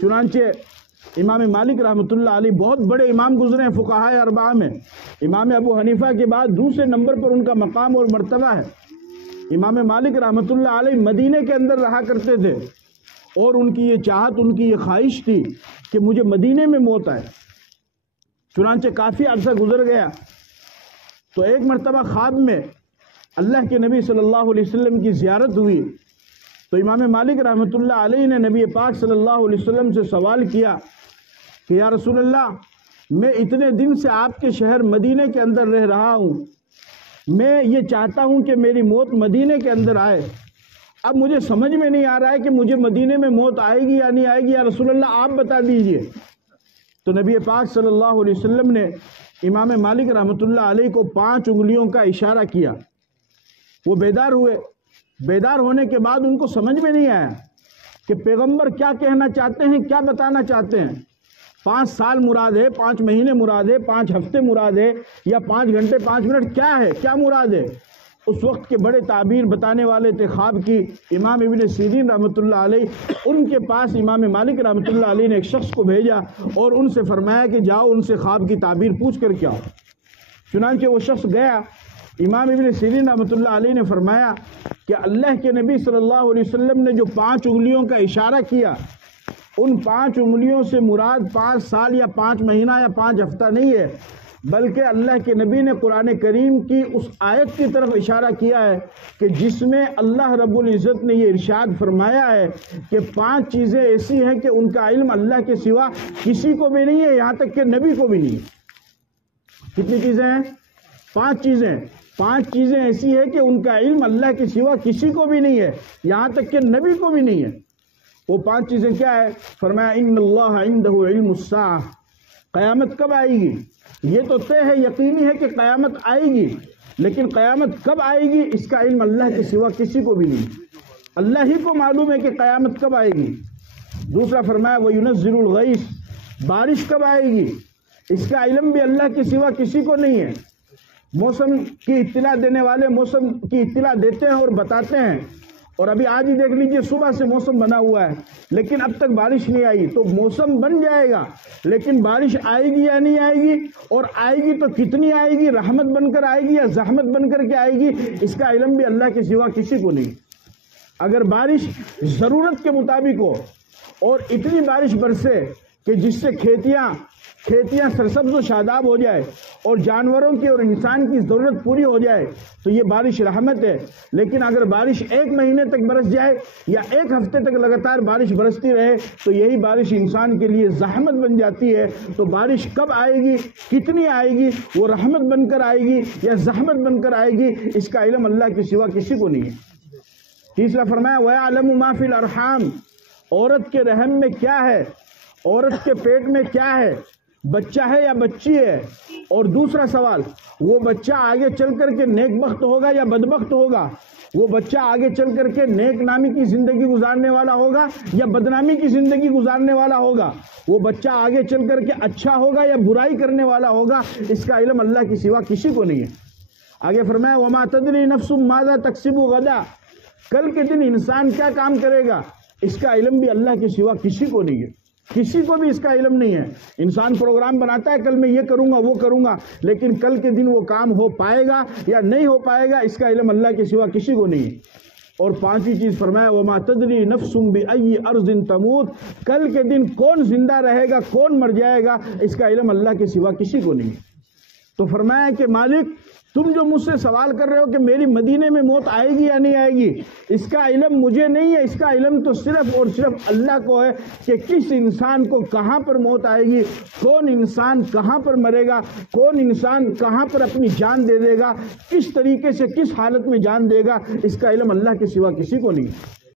چنانچہ امام مالک رحمۃ اللہ علیہ بہت بڑے امام گزرے ہیں فقہاء اربعہ میں. امام ابو حنیفہ کے بعد دوسرے نمبر پر ان کا مقام اور مرتبہ ہے. امام مالک رحمۃ اللہ علیہ مدینے کے اندر رہا کرتے تھے اور ان کی یہ چاہت، ان کی یہ خواہش تھی کہ مجھے مدینے میں موت آئے. چنانچہ کافی عرصہ گزر گیا تو ایک مرتبہ خواب میں اللہ کے نبی صلی اللہ علیہ وسلم کی زیارت ہوئی تو امام مالک رحمۃ اللہ علیہ نے نبی پاک صلی اللہ علیہ وسلم سے سوال کیا کہ یا رسول اللہ، میں اتنے دن سے آپ کے شہر مدینے کے اندر رہ رہا ہوں، میں یہ چاہتا ہوں کہ میری موت مدینے کے اندر آئے. اب مجھے سمجھ میں نہیں آ رہا ہے کہ مجھے مدینے میں موت آئے گی یا نہیں آئے گی، یا رسول اللہ آپ بتا دیجئے. تو نبی پاک صلی اللہ علیہ وسلم نے امام مالک رحمۃ اللہ علیہ کو 5 انگلیوں کا اشارہ کیا. وہ بیدار ہوئے. بیدار ہونے کے بعد ان کو سمجھ میں نہیں آیا کہ پیغمبر کیا کہنا چاہتے ہیں، کیا بتانا چاہتے ہیں. 5 سال مراد ہے، 5 مہینے مراد ہے، 5 ہفتے مراد ہے، یا 5 گھنٹے 5 منٹ کیا ہے، کیا مراد ہے؟ اس وقت کے بڑے تعبیر بتانے والے تھے خواب کی امام ابن سیرین رحمۃ اللہ علیہ. ان کے پاس امام مالک رحمۃ اللہ علیہ نے ایک شخص کو بھیجا اور ان سے فرمایا کہ جاؤ ان سے خواب کی تعبیر پوچھ کر کے آؤ. چنانچہ وہ شخص گیا. امام ابن سیرین رحمۃ اللہ علیہ نے فرمایا کہ اللہ کے نبی صلی اللہ علیہ وسلم نے جو 5 انگلیوں کا اشارہ کیا، ان 5 انگلیوں سے مراد 5 سال یا 5 مہینہ یا 5 ہفتہ نہیں ہے، بلکہ اللہ کے نبی نے قرآن کریم کی اس آیت کی طرف اشارہ کیا ہے کہ جس میں اللہ رب العزت نے یہ ارشاد فرمایا ہے کہ 5 چیزیں ایسی ہیں کہ ان کا علم اللہ کے سوا کسی کو بھی نہیں ہے، یہاں تک کہ نبی کو بھی نہیں ہے. کتنی چیزیں ہیں؟ 5 چیزیں. 5 چیزیں ایسی ہیں کہ ان کا علم اللہ کے سوا کسی کو بھی نہیں ہے، یہاں تک کہ نبی کو بھی نہیں ہے. وہ 5 چیزیں کیا ہے؟ فرمایا ان اللہ عنده علم الساعہ. قیامت کب آئے گی؟ یہ تو طے ہے، یقینی ہے کہ قیامت آئے گی، لیکن قیامت کب آئے گی اس کا علم اللہ کے سوا کسی کو بھی نہیں. اللہ ہی کو معلوم ہے کہ قیامت کب آئے گی. دوسرا فرمایا وَيُنَزِّلُ الْغَيْثَ. بارش کب آئے گی اس کا علم بھی اللہ کے سوا کسی کو نہیں ہے. موسم کی اطلاع دینے والے موسم کی اطلاع دیتے ہیں اور بتاتے ہیں، اور ابھی آج ہی دیکھ لیجئے صبح سے موسم بنا ہوا ہے لیکن اب تک بارش نہیں آئی. تو موسم بن جائے گا لیکن بارش آئے گی یا نہیں آئے گی، اور آئے گی تو کتنی آئے گی، رحمت بن کر آئے گی یا زحمت بن کر کے آئے گی، اس کا علم بھی اللہ کے سوا کسی کو نہیں. اگر بارش ضرورت کے مطابق ہو اور اتنی بارش برسے کہ جس سے کھیتیاں سرسبز و شاداب ہو جائے اور جانوروں کی اور انسان کی ضرورت پوری ہو جائے تو یہ بارش رحمت ہے. لیکن اگر بارش 1 مہینے تک برس جائے یا 1 ہفتے تک لگاتار بارش برستی رہے تو یہی بارش انسان کے لیے زحمت بن جاتی ہے. تو بارش کب آئے گی، کتنی آئے گی، وہ رحمت بن کر آئے گی یا زحمت بن کر آئے گی، اس کا علم اللہ کے سوا کسی کو نہیں ہے. تیسرا فرمایا وَيَعْلَمُ مَا فِي الْأَرْحَامِ. عورت کے رحم میں کیا ہے، عورت کے پیٹ میں کیا ہے، بچہ ہے یا بچی ہے. اور دوسرا سوال، وہ بچہ آگے چل کر کے نیک بخت ہوگا یا بدبخت ہوگا، وہ بچہ آگے چل کر کے نیک نامی کی زندگی گزارنے والا ہوگا یا بدنامی کی زندگی گزارنے والا ہوگا، وہ بچہ آگے چل کر کے اچھا ہوگا یا برائی کرنے والا ہوگا، اس کا علم اللہ کے سوا کسی کو نہیں ہے. آگے فرمایا وَمَا تَدْرِي نَفْسٌ مَاذَا تَكْسِبُ غَدًا. کل کے دن انسان کیا کام کرے گا، اس کا علم بھی اللہ کے سوا کسی کو نہیں ہے. کسی کو بھی اس کا علم نہیں ہے. انسان پروگرام بناتا ہے کل میں یہ کروں گا وہ کروں گا، لیکن کل کے دن وہ کام ہو پائے گا یا نہیں ہو پائے گا اس کا علم اللہ کے سوا کسی کو نہیں ہے. اور 5ویں چیز فرمایا وَمَا تَدْرِي نَفْسٌ بِأَيِّ أَرْضٍ تَمُوتُ. کل کے دن کون زندہ رہے گا کون مر جائے گا اس کا علم اللہ کے سوا کسی کو نہیں ہے. تو فرمایا کہ مالک تم جو مجھ سے سوال کر رہے ہو کہ میری مدینے میں موت آئے گی یا نہیں آئے گی، اس کا علم مجھے نہیں ہے. اس کا علم تو صرف اور صرف اللہ کو ہے کہ کس انسان کو کہاں پر موت آئے گی، کون انسان کہاں پر مرے گا، کون انسان کہاں پر اپنی جان دے دے گا، کس طریقے سے کس حالت میں جان دے گا، اس کا علم اللہ کے سوا کسی کو نہیں.